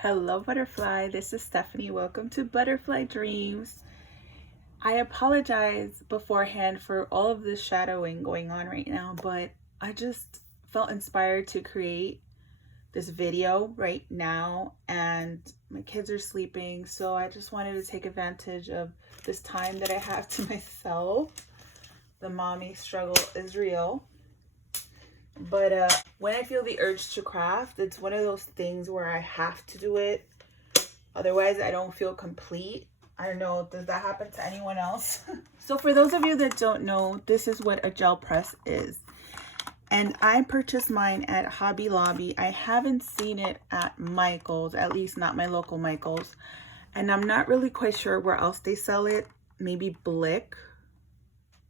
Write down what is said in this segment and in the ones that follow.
Hello, Butterfly. This is Stephanie. Welcome to Butterfly Dreams. I apologize beforehand for all of this shadowing going on right now, but I just felt inspired to create this video right now, and my kids are sleeping, so I just wanted to take advantage of this time that I have to myself. The mommy struggle is real. But when I feel the urge to craft, it's one of those things where I have to do it. Otherwise, I don't feel complete. I don't know, does that happen to anyone else? So for those of you that don't know, this is what a gel press is. And I purchased mine at Hobby Lobby. I haven't seen it at Michael's, at least not my local Michael's. And I'm not really quite sure where else they sell it. Maybe Blick.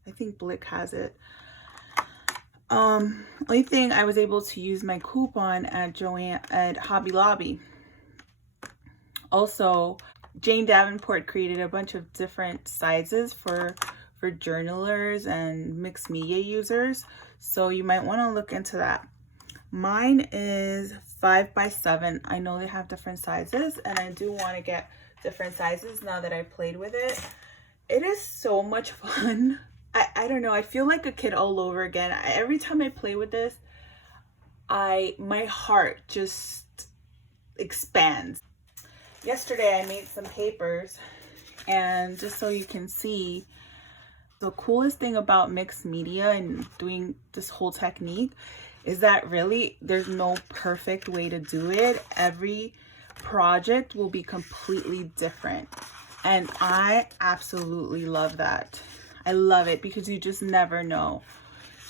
I think Blick has it. Only thing, I was able to use my coupon at Hobby Lobby. Also, Jane Davenport created a bunch of different sizes for journalers and mixed media users, so you might want to look into that. Mine is 5x7. I know they have different sizes, and I do want to get different sizes now that I played with it. It is so much fun. I don't know, I feel like a kid all over again. Every time I play with this, my heart just expands. Yesterday I made some papers, and just so you can see, the coolest thing about mixed media and doing this whole technique is that really there's no perfect way to do it. Every project will be completely different, and I absolutely love that. I love it because you just never know.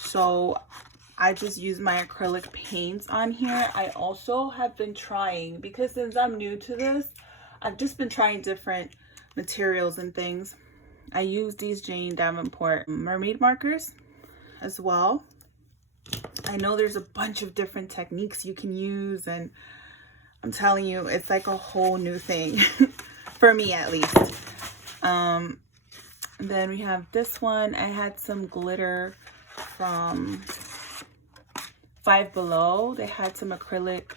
So I just use my acrylic paints on here. I also have been trying, because since I'm new to this, I've just been trying different materials and things. I use these Jane Davenport mermaid markers as well. I know there's a bunch of different techniques you can use, and I'm telling you, it's like a whole new thing for me at least. Then we have this one. I had some glitter from Five Below. They had some acrylic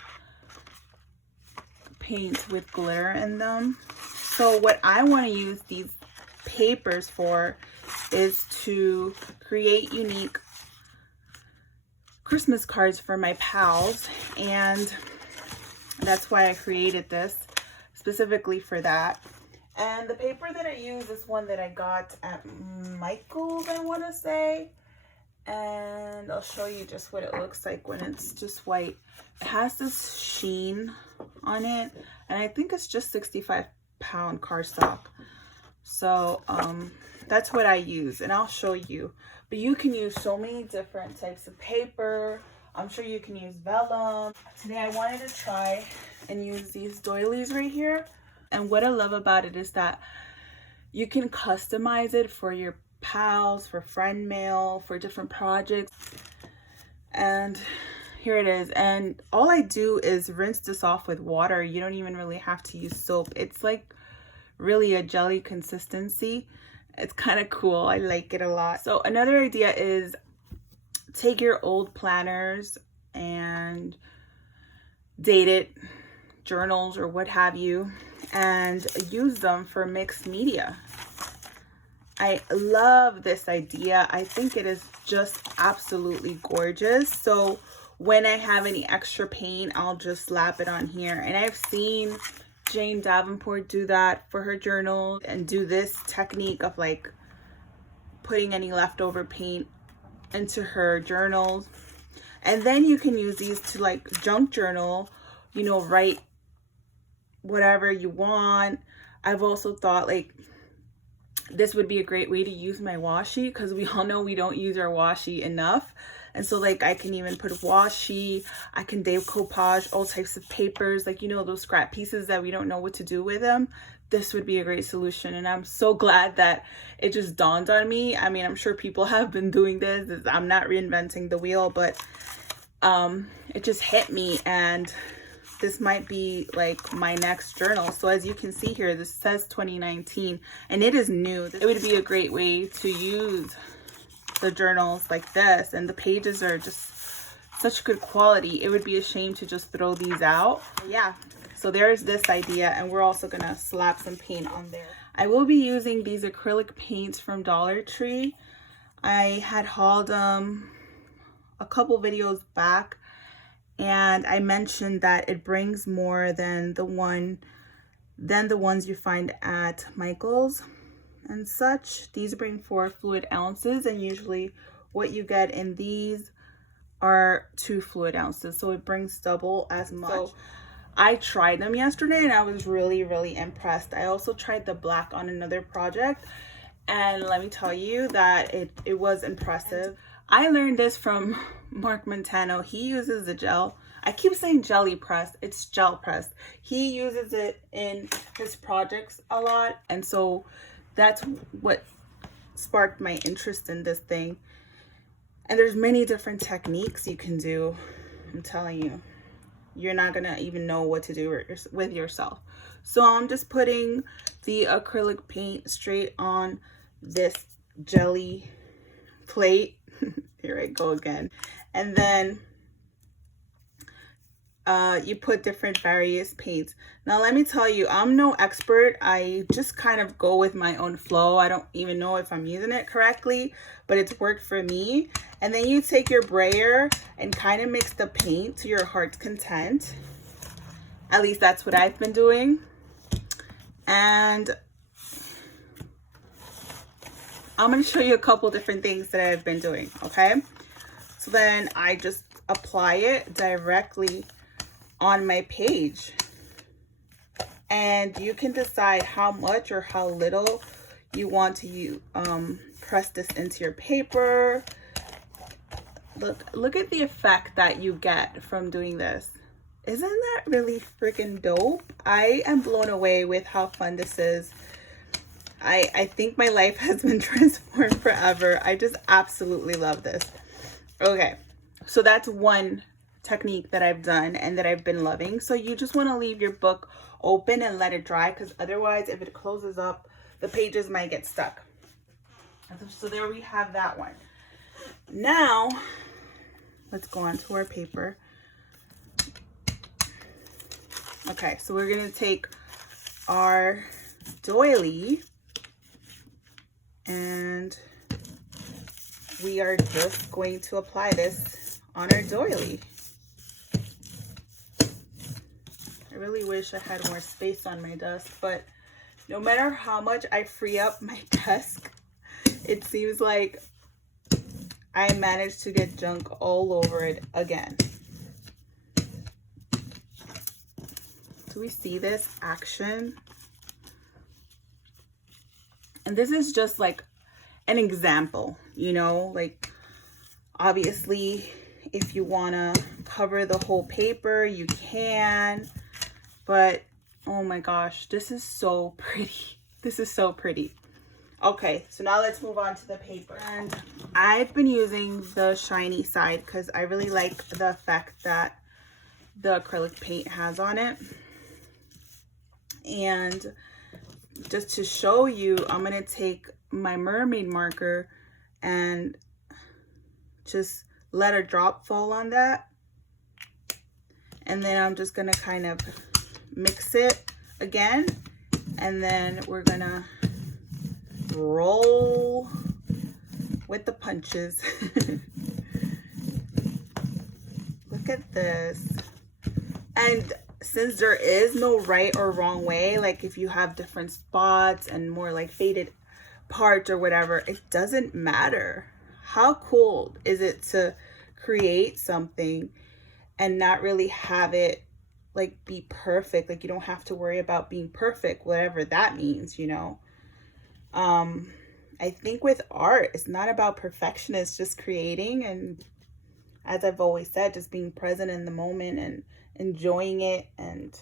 paints with glitter in them. So what I want to use these papers for is to create unique Christmas cards for my pals, and that's why I created this specifically for that. And the paper that I use is one that I got at Michael's, I want to say. And I'll show you just what it looks like when it's just white. It has this sheen on it, and I think it's just 65-pound cardstock. So that's what I use, and I'll show you. But you can use so many different types of paper. I'm sure you can use vellum. Today I wanted to try and use these doilies right here. And what I love about it is that you can customize it for your pals, for friend mail, for different projects. And here it is. And all I do is rinse this off with water. You don't even really have to use soap. It's like really a jelly consistency. It's kind of cool. I like it a lot. So another idea is take your old planners and dated journals or what have you, and use them for mixed media. I love this idea. I think it is just absolutely gorgeous. So when I have any extra paint, I'll just slap it on here. And I've seen Jane Davenport do that for her journal, and do this technique of like putting any leftover paint into her journals. And then you can use these to like junk journal, you know, write whatever you want. I've also thought like this would be a great way to use my washi, because we all know we don't use our washi enough. And so like I can even put washi, I can decoupage all types of papers, like, you know, those scrap pieces that we don't know what to do with them. This would be a great solution, and I'm so glad that it just dawned on me. I mean, I'm sure people have been doing this. I'm not reinventing the wheel, but it just hit me, and this might be like my next journal. So as you can see here, this says 2019, and it is new. It would be a great way to use the journals like this, and the pages are just such good quality. It would be a shame to just throw these out. Yeah, So there's this idea, and we're also gonna slap some paint on there. I will be using these acrylic paints from Dollar Tree. I had hauled them a couple videos back, and I mentioned that it brings more than the ones you find at Michael's and such. These bring 4 fluid ounces, and usually what you get in these are 2 fluid ounces, so it brings double as much. So I tried them yesterday and I was really impressed. I also tried the black on another project, and let me tell you that it was impressive. I learned this from Mark Montano. He uses the gel. I keep saying jelly press. It's gel press. He uses it in his projects a lot, and so that's what sparked my interest in this thing. And there's many different techniques you can do. I'm telling you, you're not gonna even know what to do with yourself. So I'm just putting the acrylic paint straight on this jelly plate. Here I go again. And then you put different various paints. Now let me tell you, I'm no expert. I just kind of go with my own flow. I don't even know if I'm using it correctly, but it's worked for me. And then you take your brayer and kind of mix the paint to your heart's content. At least that's what I've been doing. And I'm going to show you a couple different things that I've been doing, okay? So then I just apply it directly on my page, and you can decide how much or how little you want to press this into your paper. Look at the effect that you get from doing this. Isn't that really freaking dope? I am blown away with how fun this is. I think my life has been transformed forever. I just absolutely love this. Okay, so that's one technique that I've done and that I've been loving. So you just want to leave your book open and let it dry, because otherwise if it closes up, the pages might get stuck. So there we have that one. Now let's go on to our paper. Okay, so we're going to take our doily and we are just going to apply this on our doily. I really wish I had more space on my desk, but no matter how much I free up my desk, it seems like I managed to get junk all over it again. Do we see this action? And this is just like an example, you know, like obviously if you want to cover the whole paper, you can, but oh my gosh, this is so pretty. This is so pretty. Okay, so now let's move on to the paper. And I've been using the shiny side because I really like the effect that the acrylic paint has on it. And just to show you, I'm going to take my mermaid marker and just let a drop fall on that. And then I'm just going to kind of mix it again. And then we're going to roll with the punches. Look at this. And since there is no right or wrong way, like if you have different spots and more like faded parts or whatever, it doesn't matter. How cool is it to create something and not really have it like be perfect? Like you don't have to worry about being perfect, whatever that means, you know. I think with art, it's not about perfection, it's just creating, and as I've always said, just being present in the moment and enjoying it and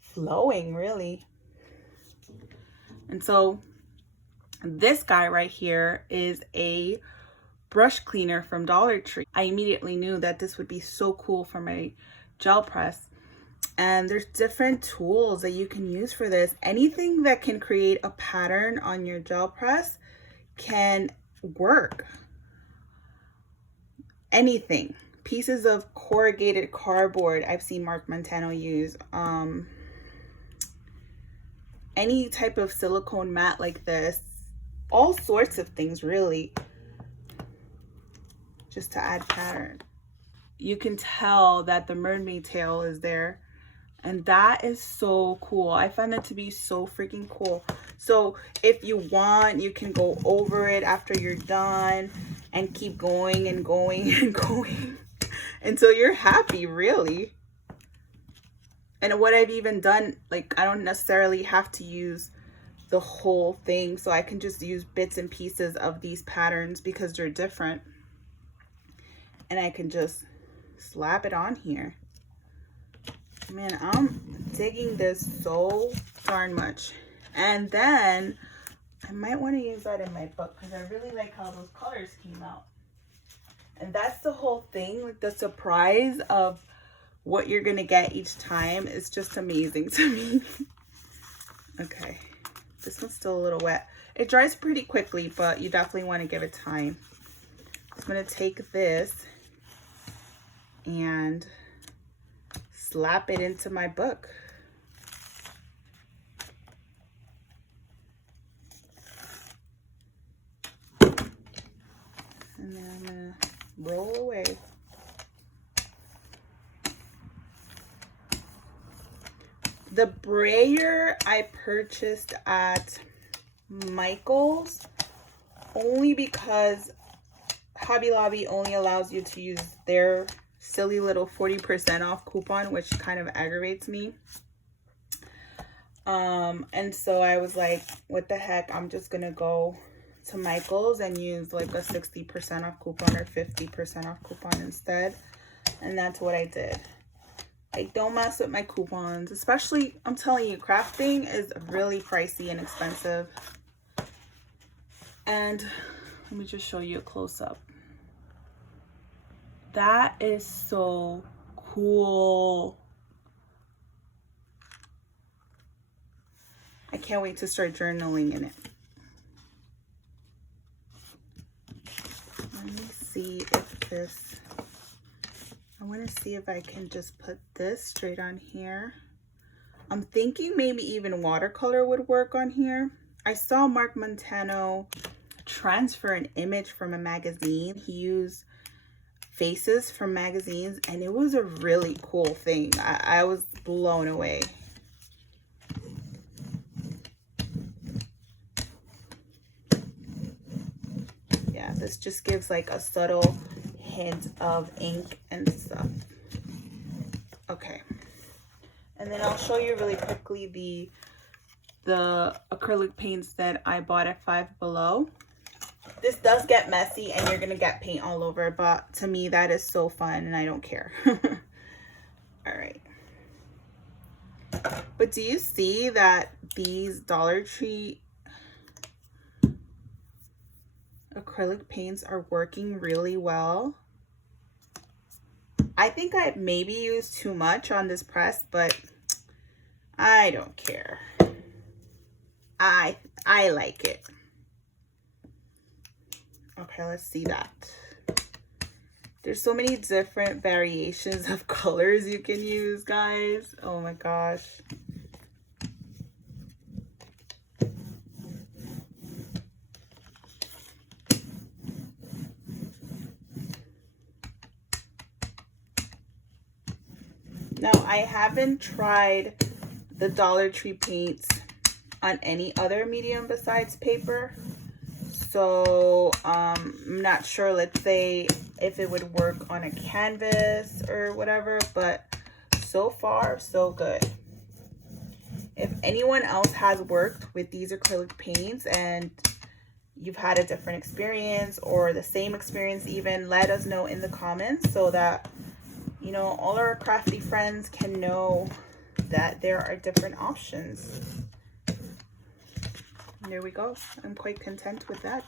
flowing, really. And so this guy right here is a brush cleaner from Dollar Tree. I immediately knew that this would be so cool for my gel press. And there's different tools that you can use for this. Anything that can create a pattern on your gel press can work. Anything. pieces of corrugated cardboard I've seen Mark Montano use. Any type of silicone mat like this, all sorts of things really, just to add pattern. You can tell that the mermaid tail is there, and that is so cool. I find that to be so freaking cool. So if you want, you can go over it after you're done and keep going and going and going until you're happy, really. And what I've even done, like, I don't necessarily have to use the whole thing, so I can just use bits and pieces of these patterns because they're different, and I can just slap it on here. Man, I'm digging this so darn much. And then I might want to use that in my book because I really like how those colors came out. And that's the whole thing, like the surprise of what you're gonna get each time is just amazing to me. Okay, this one's still a little wet. It dries pretty quickly, but you definitely want to give it time. I'm gonna take this and slap it into my book. And then I'm gonna roll away. The brayer I purchased at Michael's only because Hobby Lobby only allows you to use their silly little 40% off coupon, which kind of aggravates me. And so I was like, what the heck, I'm just gonna go to Michael's and use like a 60% off coupon or 50% off coupon instead. And that's what I did. Like, don't mess with my coupons, especially, I'm telling you, crafting is really pricey and expensive. And let me just show you a close-up. That is so cool. I can't wait to start journaling in it. Let me see if this, I want to see if I can just put this straight on here. I'm thinking maybe even watercolor would work on here. I saw Mark Montano transfer an image from a magazine. He used faces from magazines, and it was a really cool thing. I was blown away. Yeah, this just gives like a subtle hint of ink and stuff. Okay, and then I'll show you really quickly the acrylic paints that I bought at Five Below. This does get messy and you're gonna get paint all over, but to me that is so fun and I don't care. All right, but do you see that these Dollar Tree acrylic paints are working really well? I think I maybe used too much on this press, but I don't care. I like it. Okay, let's see that. There's so many different variations of colors you can use, guys. Oh my gosh. Now, I haven't tried the Dollar Tree paints on any other medium besides paper. So, I'm not sure, let's say, if it would work on a canvas or whatever, but so far, so good. If anyone else has worked with these acrylic paints and you've had a different experience or the same experience even, let us know in the comments so that, you know, all our crafty friends can know that there are different options. There we go. I'm quite content with that.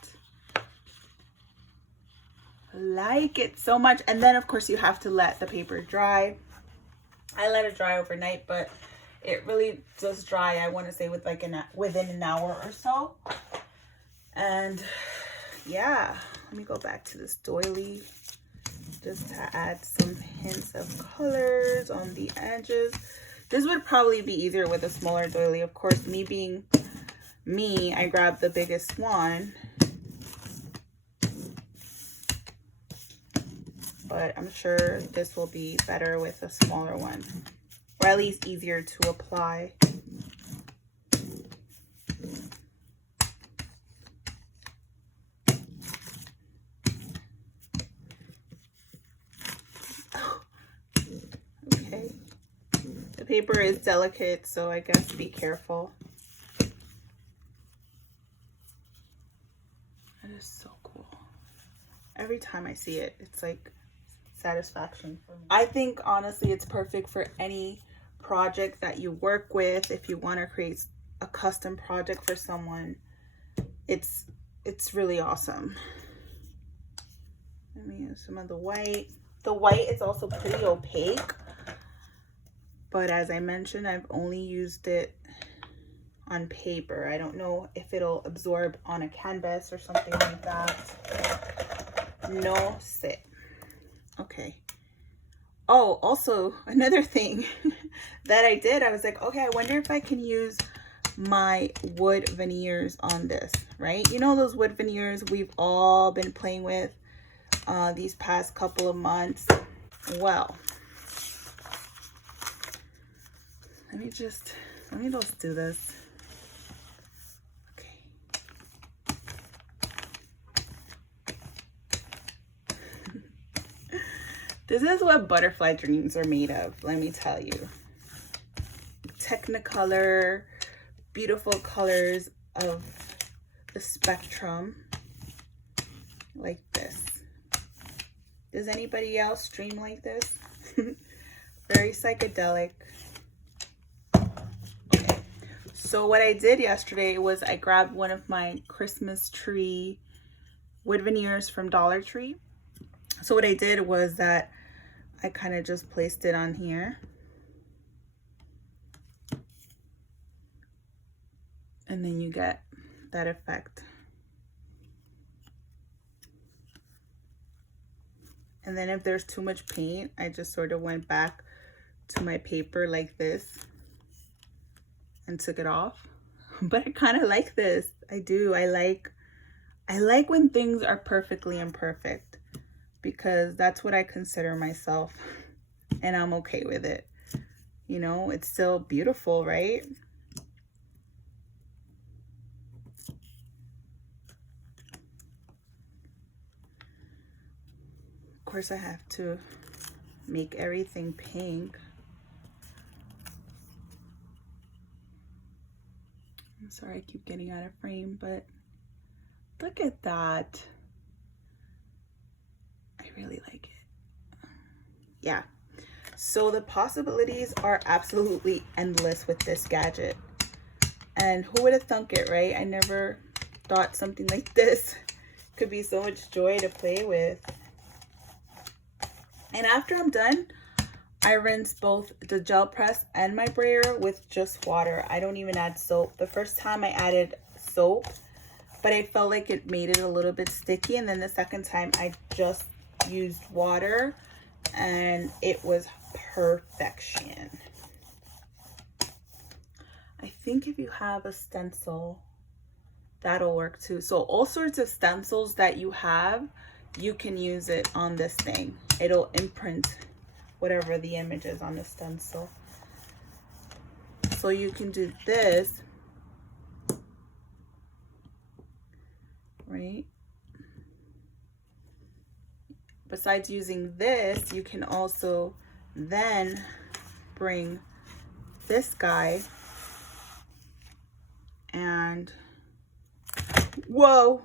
Like it so much. And then of course you have to let the paper dry. I let it dry overnight, but it really does dry, I want to say, with like within an hour or so. And yeah, let me go back to this doily. just to add some hints of colors on the edges. This would probably be easier with a smaller doily. Of course, me being me, I grabbed the biggest one. But I'm sure this will be better with a smaller one, or at least easier to apply. Okay, the paper is delicate, so I guess be careful. That is so cool. Every time I see it, it's like satisfaction for me. I think honestly it's perfect for any project that you work with. If you want to create a custom project for someone, it's really awesome. Let me use some of the white. The white is also pretty opaque, but as I mentioned, I've only used it on paper. I don't know if it'll absorb on a canvas or something like that. No sé. Okay. Oh, also another thing that I did, I was like, okay, I wonder if I can use my wood veneers on this, right? You know, those wood veneers we've all been playing with these past couple of months. Well, let me just do this. This is what butterfly dreams are made of, let me tell you. Technicolor, beautiful colors of the spectrum, like this. Does anybody else dream like this? Very psychedelic. Okay. So what I did yesterday was I grabbed one of my Christmas tree wood veneers from Dollar Tree. So what I did was that I kind of just placed it on here. And then you get that effect. And then if there's too much paint, I just sort of went back to my paper like this and took it off. But I kind of like this. I do. I like when things are perfectly imperfect, because that's what I consider myself, and I'm okay with it. You know, it's still beautiful, right? Of course, I have to make everything pink. I'm sorry I keep getting out of frame, but look at that. I really like it. Yeah. So the possibilities are absolutely endless with this gadget. And who would have thunk it, right? I never thought something like this could be so much joy to play with. And after I'm done, I rinse both the gel press and my brayer with just water. I don't even add soap. The first time I added soap, but I felt like it made it a little bit sticky. And then the second time I just used water and it was perfection. I think if you have a stencil, that'll work too. So all sorts of stencils that you have, you can use it on this thing. It'll imprint whatever the image is on the stencil. So you can do this, right? Besides using this, you can also then bring this guy and whoa.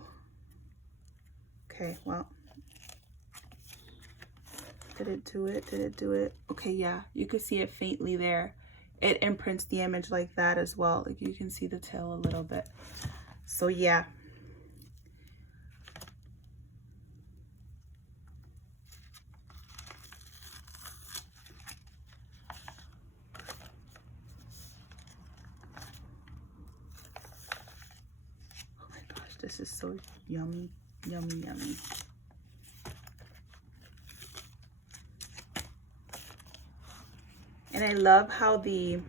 Okay, well, did it do it? Did it do it? Okay, yeah, you can see it faintly there. It imprints the image like that as well. Like you can see the tail a little bit. So yeah. Oh my gosh, this is so yummy, yummy, yummy. And I love how the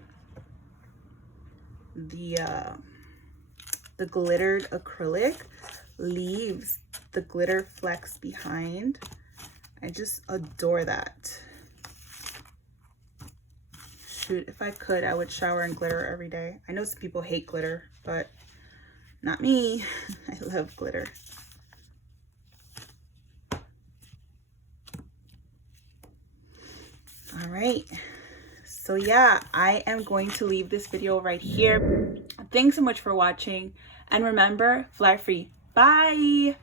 glittered acrylic leaves the glitter flecks behind. I just adore that. Shoot, if I could, I would shower in glitter every day. I know some people hate glitter, but not me. I love glitter. All right. So yeah, I am going to leave this video right here. Thanks so much for watching. And remember, fly free. Bye.